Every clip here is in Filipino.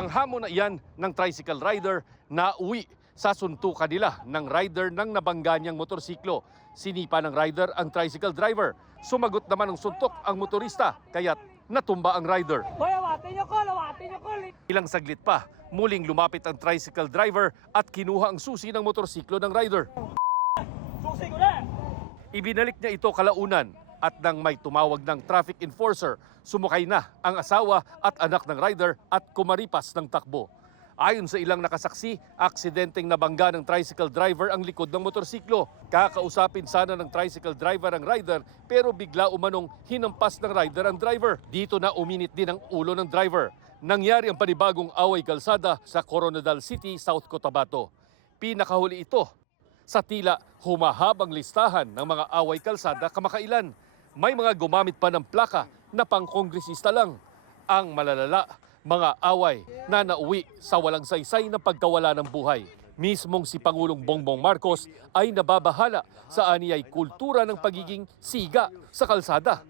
Ang hamon na iyan ng tricycle rider na uwi sa suntukan nila ng rider ng nabangga niyang motorsiklo. Sinipa ng rider ang tricycle driver. Sumagot naman ng suntok ang motorista, kaya't natumba ang rider. Ilang saglit pa, muling lumapit ang tricycle driver at kinuha ang susi ng motorsiklo ng rider. Susi ko na! Ibinalik niya ito kalaunan at nang may tumawag ng traffic enforcer, sumakay na ang asawa at anak ng rider at kumaripas ng takbo. Ayon sa ilang nakasaksi, aksidenteng nabangga ng tricycle driver ang likod ng motorsiklo. Kakausapin sana ng tricycle driver ang rider pero bigla umanong hinampas ng rider ang driver. Dito na uminit din ang ulo ng driver. Nangyari ang panibagong away kalsada sa Coronadal City, South Cotabato. Pinakahuli ito sa tila humahabang listahan ng mga away kalsada kamakailan. May mga gumamit pa ng plaka na pangkongresista lang. Ang malalala, mga away na nauwi sa walang saysay na pagkawala ng buhay. Mismong si Pangulong Bongbong Marcos ay nababahala sa aniyay kultura ng pagiging siga sa kalsada.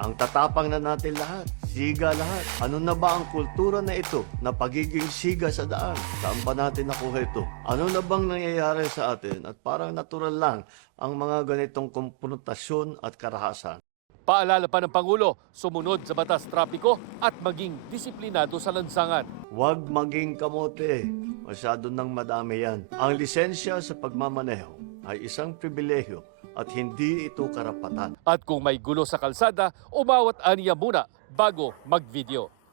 Ang tatapang na natin lahat, siga lahat. Ano na ba ang kultura na ito na pagiging siga sa daan? Saan ba natin nakuha ito? Ano na bang nangyayari sa atin at parang natural lang ang mga ganitong konfrontasyon at karahasan? Paalala pa ng Pangulo, sumunod sa batas trapiko at maging disiplinado sa lansangan. Huwag maging kamote. Masyado nang madami yan. Ang lisensya sa pagmamaneho ay isang pribilehyo at hindi ito karapatan. At kung may gulo sa kalsada, umawat aniya muna bago mag-video.